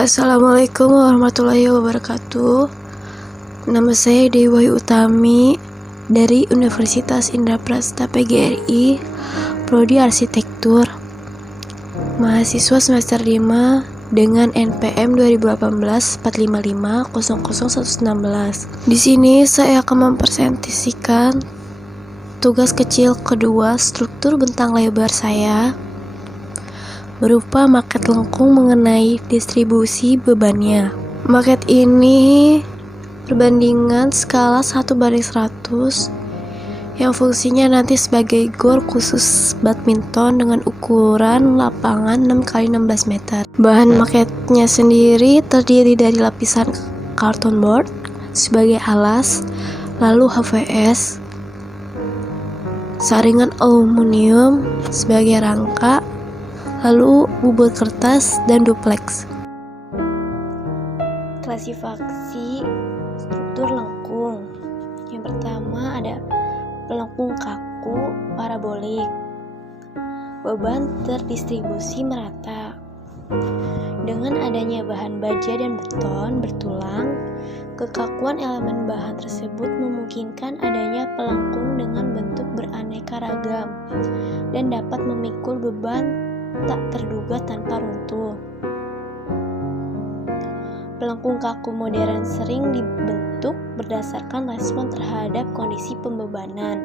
Assalamualaikum warahmatullahi wabarakatuh. Nama saya Dewi Utami dari Universitas Indraprasta PGRI, Prodi Arsitektur, mahasiswa semester 5 dengan NPM 2018-455-00116. Di sini saya akan mempresentasikan tugas kecil kedua struktur bentang lebar saya berupa maket lengkung mengenai distribusi bebannya. Maket ini perbandingan skala 1:100 yang fungsinya nanti sebagai gor khusus badminton dengan ukuran lapangan 6x16 meter. Bahan maketnya sendiri terdiri dari lapisan karton board sebagai alas, lalu HVS, saringan aluminium sebagai rangka, lalu bubut kertas dan duplex. Klasifikasi struktur lengkung. Yang pertama ada pelengkung kaku parabolik. Beban terdistribusi merata. Dengan adanya bahan baja dan beton bertulang, kekakuan elemen bahan tersebut memungkinkan adanya pelengkung dengan bentuk beraneka ragam dan dapat memikul beban tak terduga tanpa runtuh. Pelengkung kaku modern sering dibentuk berdasarkan respon terhadap kondisi pembebanan.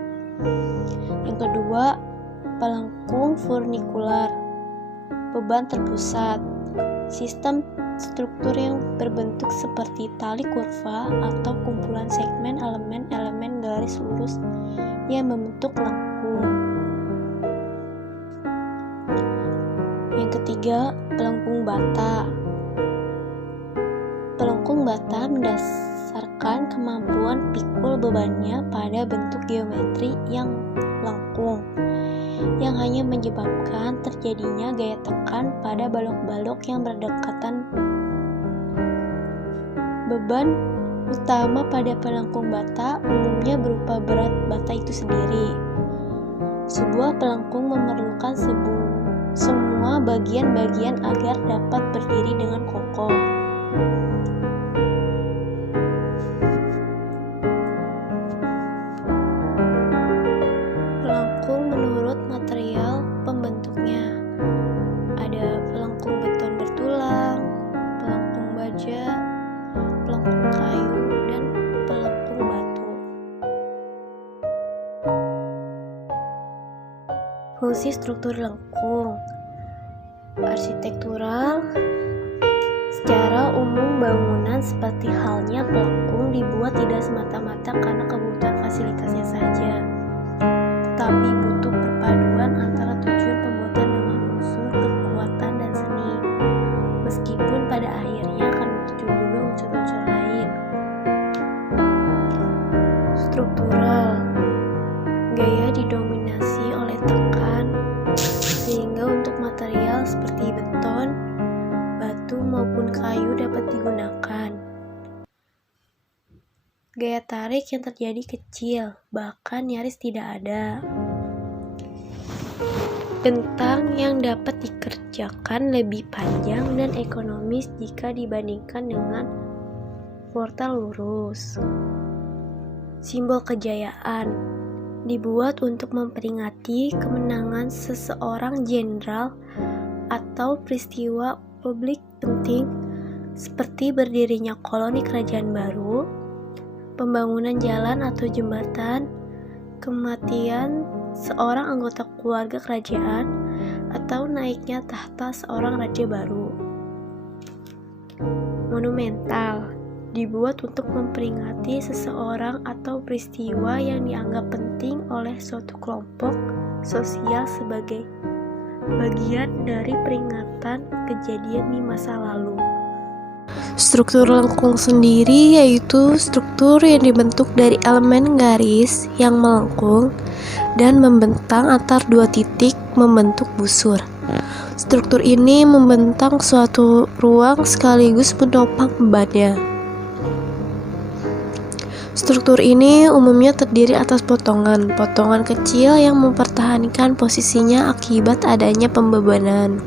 Yang kedua, pelengkung furnikular, beban terpusat, sistem struktur yang berbentuk seperti tali kurva atau kumpulan segmen elemen-elemen garis lurus yang membentuk lengkung. Yang ketiga, pelengkung bata. Pelengkung bata mendasarkan kemampuan pikul bebannya pada bentuk geometri yang lengkung, yang hanya menyebabkan terjadinya gaya tekan pada balok-balok yang berdekatan. Beban utama pada pelengkung bata umumnya berupa berat bata itu sendiri. Sebuah pelengkung memerlukan semua bagian-bagian agar dapat berdiri dengan kokoh. Pelengkung menurut material pembentuknya. Ada pelengkung beton bertulang, pelengkung baja, pelengkung kayu, dan pelengkung batu. Fungsi struktur lengkung. Arsitektural. Secara umum bangunan seperti halnya pelengkung dibuat tidak semata-mata karena kebutuhan fasilitasnya saja, tetapi butuh perpaduan antara tujuan pembuatan dengan unsur kekuatan dan seni, meskipun pada akhirnya akan muncul juga unsur-unsur lain. Struktural. Gaya didominasi oleh tekan, sehingga untuk material seperti beton, batu maupun kayu dapat digunakan. Gaya tarik yang terjadi kecil, bahkan nyaris tidak ada. Bentang yang dapat dikerjakan lebih panjang dan ekonomis jika dibandingkan dengan portal lurus. Simbol kejayaan. Dibuat untuk memperingati kemenangan seseorang jenderal atau peristiwa publik penting seperti berdirinya koloni kerajaan baru, pembangunan jalan atau jembatan, kematian seorang anggota keluarga kerajaan, atau naiknya tahta seorang raja baru. Monumental. Dibuat untuk memperingati seseorang atau peristiwa yang dianggap penting oleh suatu kelompok sosial sebagai bagian dari peringatan kejadian di masa lalu. Struktur lengkung sendiri yaitu struktur yang dibentuk dari elemen garis yang melengkung dan membentang antar dua titik membentuk busur. Struktur ini membentang suatu ruang sekaligus menopang bebannya. Struktur ini umumnya terdiri atas potongan kecil yang mempertahankan posisinya akibat adanya pembebanan.